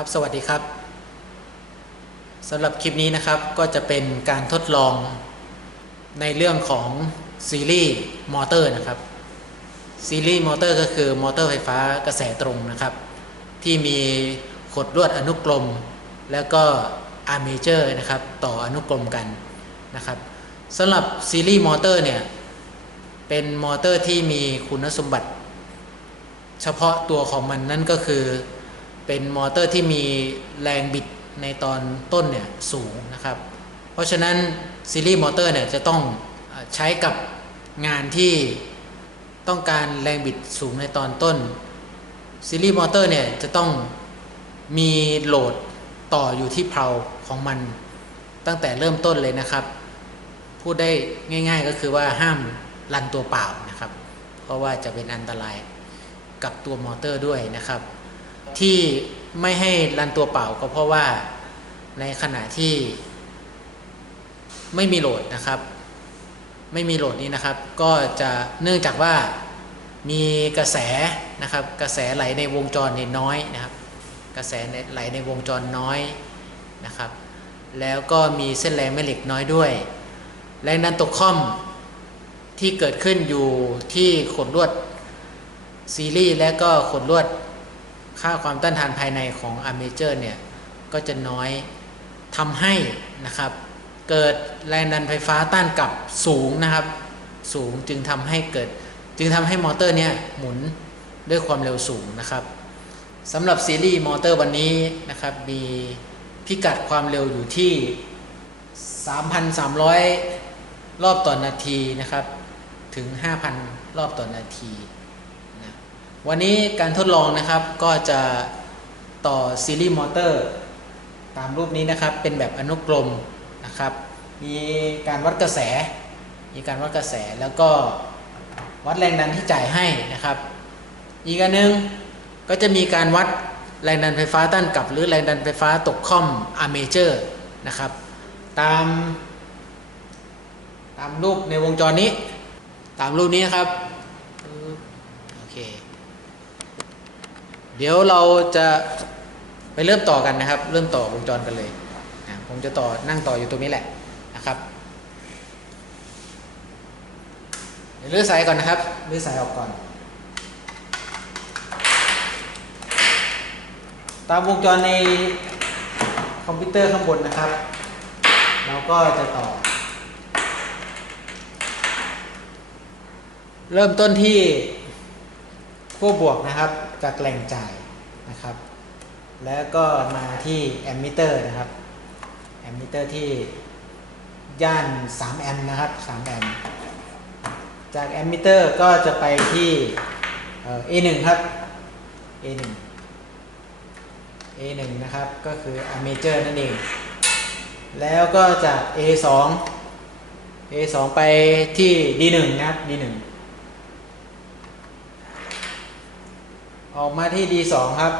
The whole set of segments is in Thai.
ครับ สวัสดีครับสำหรับคลิปนี้นะครับก็จะเป็นการทดลองในเรื่องของซีรีส์มอเตอร์นะครับซีรีส์มอเตอร์ก็คือมอเตอร์ไฟฟ้ากระแสตรงนะครับ ที่มีขดลวดอนุกรม แล้วก็อาร์เมเจอร์นะครับต่ออนุกรมกันนะครับสำหรับซีรีส์มอเตอร์เนี่ยเป็นมอเตอร์ที่มีคุณสมบัติ เฉพาะตัวของมันนั่นก็คือ เป็นมอเตอร์ที่มีแรงบิดในตอนต้นเนี่ยสูงนะครับ เพราะฉะนั้นซีรีส์มอเตอร์เนี่ยจะต้องใช้กับงานที่ต้องการแรงบิดสูงในตอนต้นซีรีส์มอเตอร์เนี่ยจะต้องมีโหลดต่ออยู่ที่เพลาของมันตั้งแต่เริ่มต้นเลยนะครับ พูดได้ง่ายๆก็คือว่าห้ามรันตัวเปล่านะครับ เพราะว่าจะเป็นอันตรายกับตัวมอเตอร์ด้วยนะครับ ที่ไม่ให้รันตัวเปล่าก็เพราะว่าในขณะที่ไม่มีโหลดนะครับ ไม่มีโหลดนี้นะครับ ก็จะเนื่องจากว่ามีกระแสนะครับ กระแสไหลในวงจรน้อยนะครับ กระแสไหลในวงจรน้อยนะครับ แล้วก็มีเส้นแรงแม่เหล็กน้อยด้วย แรงดันตกค่อมที่เกิดขึ้นอยู่ที่ขดลวดซีรีส์และก็ขดลวด ค่าความต้านทานภายในของอเมเจอร์เนี่ยก็จะน้อยทำให้นะครับเกิดแรงดันไฟฟ้าต้านกลับสูงนะครับ สูงจึงทำให้เกิดจึงทำให้มอเตอร์เนี่ยหมุนด้วยความเร็วสูงนะครับสำหรับซีรีส์มอเตอร์วันนี้นะครับมีพิกัดความเร็วอยู่ที่ 3,300 รอบต่อนนาทีนะครับถึง 5,000 รอบต่อนนาที วันนี้การทดลองนะครับก็จะต่อซีรีส์มอเตอร์ตามรูปนี้นะครับเป็นแบบอนุกรมนะครับ มีการวัดกระแส มีการวัดกระแสแล้วก็วัดแรงดันที่จ่ายให้นะครับ อีกอันนึงก็จะมีการวัดแรงดันไฟฟ้าต้านกลับ หรือแรงดันไฟฟ้าตกค่อมอาร์เมเจอร์นะครับตาม ตามรูปในวงจรนี้ ตามรูปนี้นครับโอเค เดี๋ยวเราจะไปเริ่มต่อกันนะครับ เริ่มต่อวงจรกันเลยนะผมจะต่อนั่งต่ออยู่ตรงนี้แหละนะครับเดี๋ยวเลื่อนสายก่อนนะครับเลื่อนสายออกก่อน ตามวงจรในคอมพิวเตอร์ข้างบนนะครับ เราก็จะต่อ เริ่มต้นที่ขั้วบวกนะครับ จากแหล่งจ่ายนะครับ แล้วก็มาที่แอมมิเตอร์นะครับแอมมิเตอร์ที่ย่าน 3 แอมป์นะครับ 3 แอมป์จากแอมมิเตอร์ก็จะไปที่เอ่อ A1 ครับ A1 A1 นะครับ ก็คือ Armature นั่นเอง แล้วก็จาก A2 A2 ไปที่ D1 นะครับ D1 ออกมาที่ D2 ครับ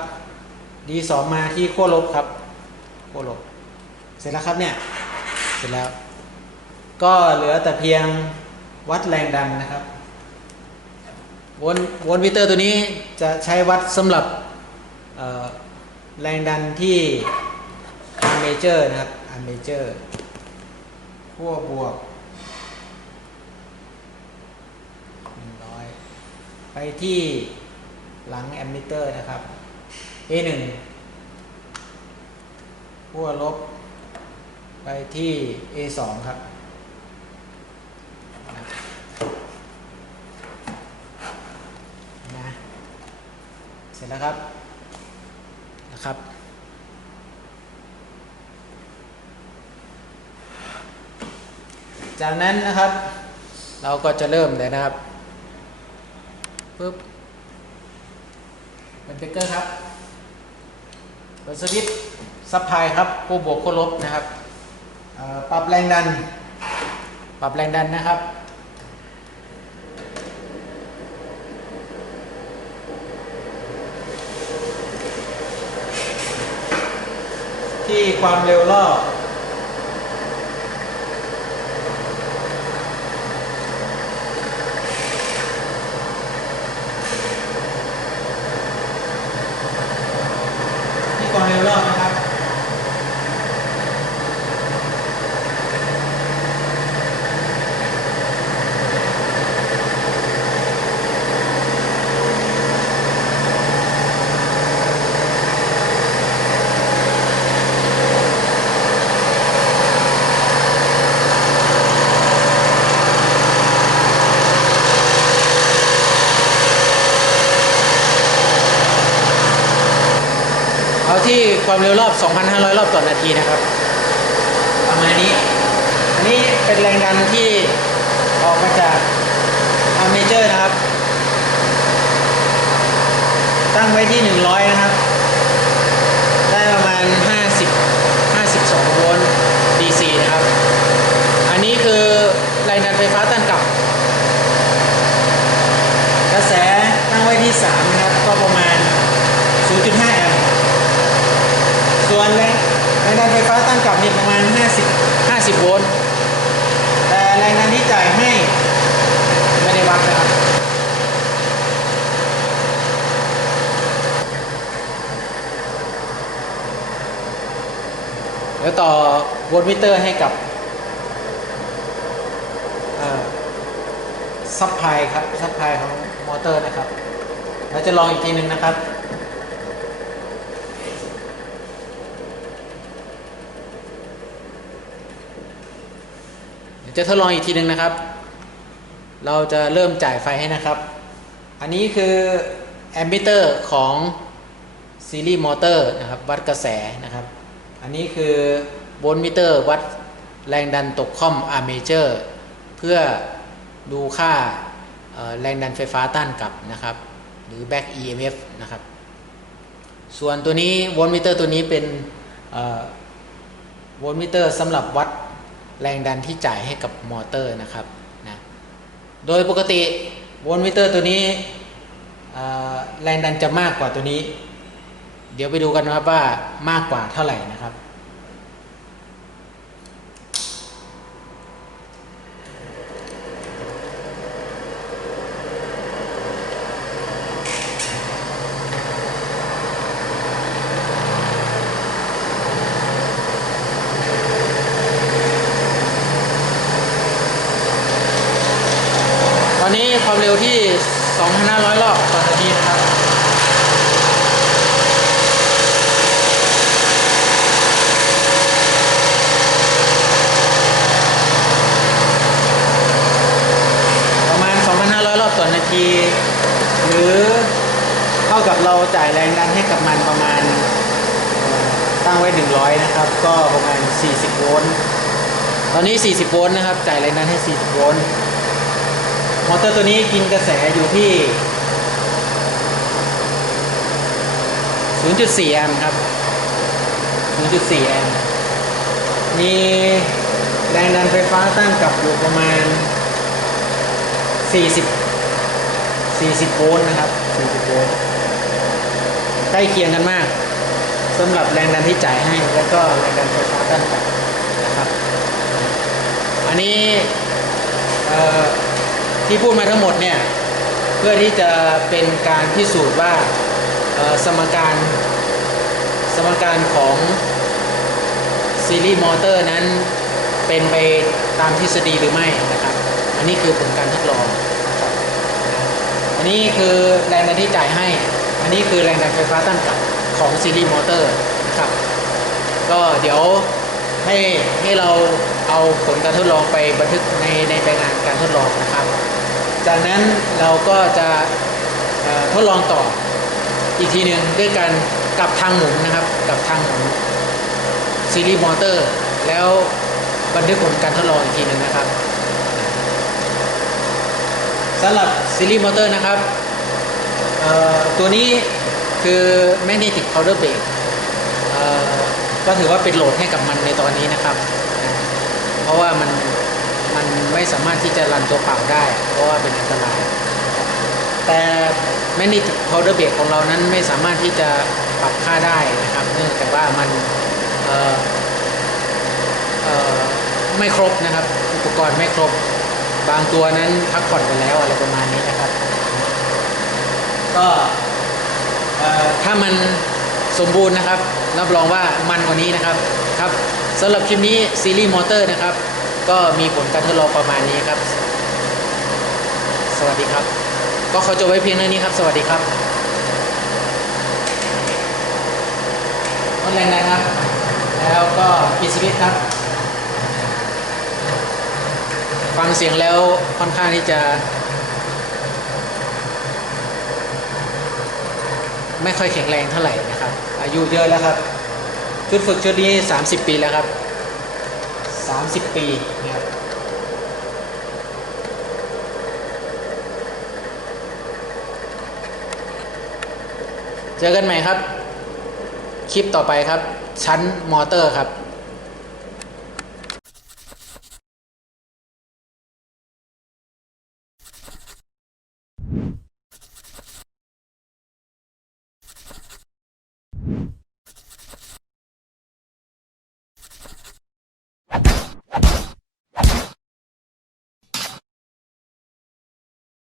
D2 มาที่ขั้วลบครับขั้วลบ เสร็จแล้วครับเนี่ย เสร็จแล้ว ก็เหลือแต่เพียงวัดแรงดันนะครับวนวนมิเตอร์ตัวนี้จะใช้วัดสำหรับแรงดันที่อาร์เมเจอร์นะครับอาร์เมเจอร์ขั้วบวก100ไปที่ หลังแอมมิเตอร์นะครับ A1 ขั้วลบไปที่ A2 ครับ นะ เสร็จแล้วครับ นะครับ จากนั้นนะครับ เราก็จะเริ่มเลยนะครับปึ๊บ เป็นเบรกเกอร์ครับเปิดสวิตช์ซับพลายครับคู่บวกคู่ลบนะครับเอ่อปรับแรงดัน ปรับแรงดันนะครับที่ความเร็วรอบที่ความเร็วรอบ เอาที่ ความเร็วรอบ 2,500 รอบต่อนาทีนะครับ ประมาณนี้ อันนี้เป็นแรงดันที่ออกมาจากอาร์เมเจอร์นะครับ ตั้งไว้ที่ 100 นะครับ ได้ประมาณ 50 52 โวลต์ DC นะครับ อันนี้คือแรงดันไฟฟ้าต้านกลับ กระแสตั้งไว้ที่ 3 นะครับ ก็ประมาณ 0.5 แอมป์ รงดันไฟฟ้าต้านกลับนี่ประมาณ 50 50 โวลต์ แต่แรงดันที่จ่ายให้ไม่ได้วัดนะครับ เดี๋ยวต่อโวลต์มิเตอร์ให้กับซับพลายครับซับพลายของมอเตอร์นะครับเราจะลองอีกทีหนึ่งนะครับ เดี๋ยว จะทดลองอีกทีหนึ่งนะครับ เราจะเริ่มจ่ายไฟให้นะครับ อันนี้คือแอม m ิเตอร์ของซีรีส์มอเตอร์นะครับวัดกระแสนะครับ อันนี้คือโวลต์มิเตอร์วัดแรงดันตกค่อมอาร์เมเจอร์เพื่อดูค่าแรงดันไฟฟ้าต้านกลับนะครับ หรือ back EMF นะครับ ส่วนตัวนี้โวลต์มิเตอร์ตัวนี้เป็นโวลต์มิเตอร์สำหรับวัด แรงดันที่จ่ายให้กับมอเตอร์นะครับนะโดยปกติโวลต์มิเตอร์ตัวนี้แรงดันจะมากกว่าตัวนี้ เดี๋ยวไปดูกันนะครับว่ามากกว่าเท่าไหร่นะครับ นนี้ความเร็วที่ 2,500 รอบต่อนาทีนะครับ ประมาณ 2,500 รอบต่อนาที หรือเท่ากับเราจ่ายแรงดันให้กับมันประมาณตั้งไว้ 100 นะครับ ก็ประมาณ 40 โวลต์ ตอนนี้ 40 โวลต์นะครับ จ่ายแรงดันให้ 40 โวลต์ มอเตอร์ตัวนี้กินกระแสอยู่ที่ 0.4 แอมป์ครับ 0.4 แอมป์ มีแรงดันไฟฟ้าตั้งกับอยู่ประมาณ 40 40 โวลต์นะครับ 40 โวลต์ ใกล้เคียงกันมากสำหรับแรงดันที่จ่ายให้ แล้วก็แรงดันไฟฟ้าตั้งกับนะครับ อันนี้ เอ่อ ที่พูดมาทั้งหมดเนี่ยเพื่อที่จะเป็นการพิสูจน์ว่าสมการสมการของซีรีส์มอเตอร์นั้นเป็นไปตามทฤษฎีหรือไม่นะครับ อันนี้คือผลการทดลองนะครับอันนี้คือแรงดันที่จ่ายให้ อันนี้คือแรงดันไฟฟ้าต้านกลับของซีรีส์มอเตอร์นะครับก็เดี๋ยวให้ให้เราเอาผลการทดลองไปบันทึกในในรายงานการทดลองนะครับ จากนั้นเราก็จะทดลองต่ออีกทีหนึ่งด้วยการกลับทางหมุนนะครับกลับทางหมุนซีรีส์มอเตอร์ แล้วบันทึกผลการทดลองอีกทีหนึ่งนะครับสำหรับซีรีส์มอเตอร์นะครับตัวนี้คือ magnetic powder brake เอ่อก็ถือว่าเป็นโหลดให้กับมันในตอนนี้นะครับ เพราะว่ามัน มันไม่สามารถที่จะรันตัวเปล่าได้ เพราะว่าเป็นอันตราย แต่ magnetic powder brake ของเรานั้นไม่สามารถที่จะปรับค่าได้นะครับ เนื่องจากว่ามันไม่ครบนะครับ อุปกรณ์ไม่ครบบางตัวนั้นพักผ่อนไปแล้วอะไรประมาณนี้นะครับ ก็ถ้ามันสมบูรณ์นะครับ รับรองว่ามันกว่านี้นะครับ ครับสำหรับคลิปนี้ซีรีส์มอเตอร์นะครับ ก็มีผลการทดลองประมาณนี้ครับ สวัสดีครับ ก็ขอจบไว้เพียงเท่านี้ครับ สวัสดีครับลดแรงดันครับ แล้วก็ปิดสวิตช์ครับ ฟังเสียงแล้วค่อนข้างที่จะ ไม่ค่อยแข็งแรงเท่าไหร่นะครับ อายุเยอะแล้วครับ ชุดฝึกชุดนี้ 30 ปีแล้วครับ 30 ปีนะครับเจอกันใหม่ครับ คลิปต่อไปครับ ชั้นมอเตอร์ครับ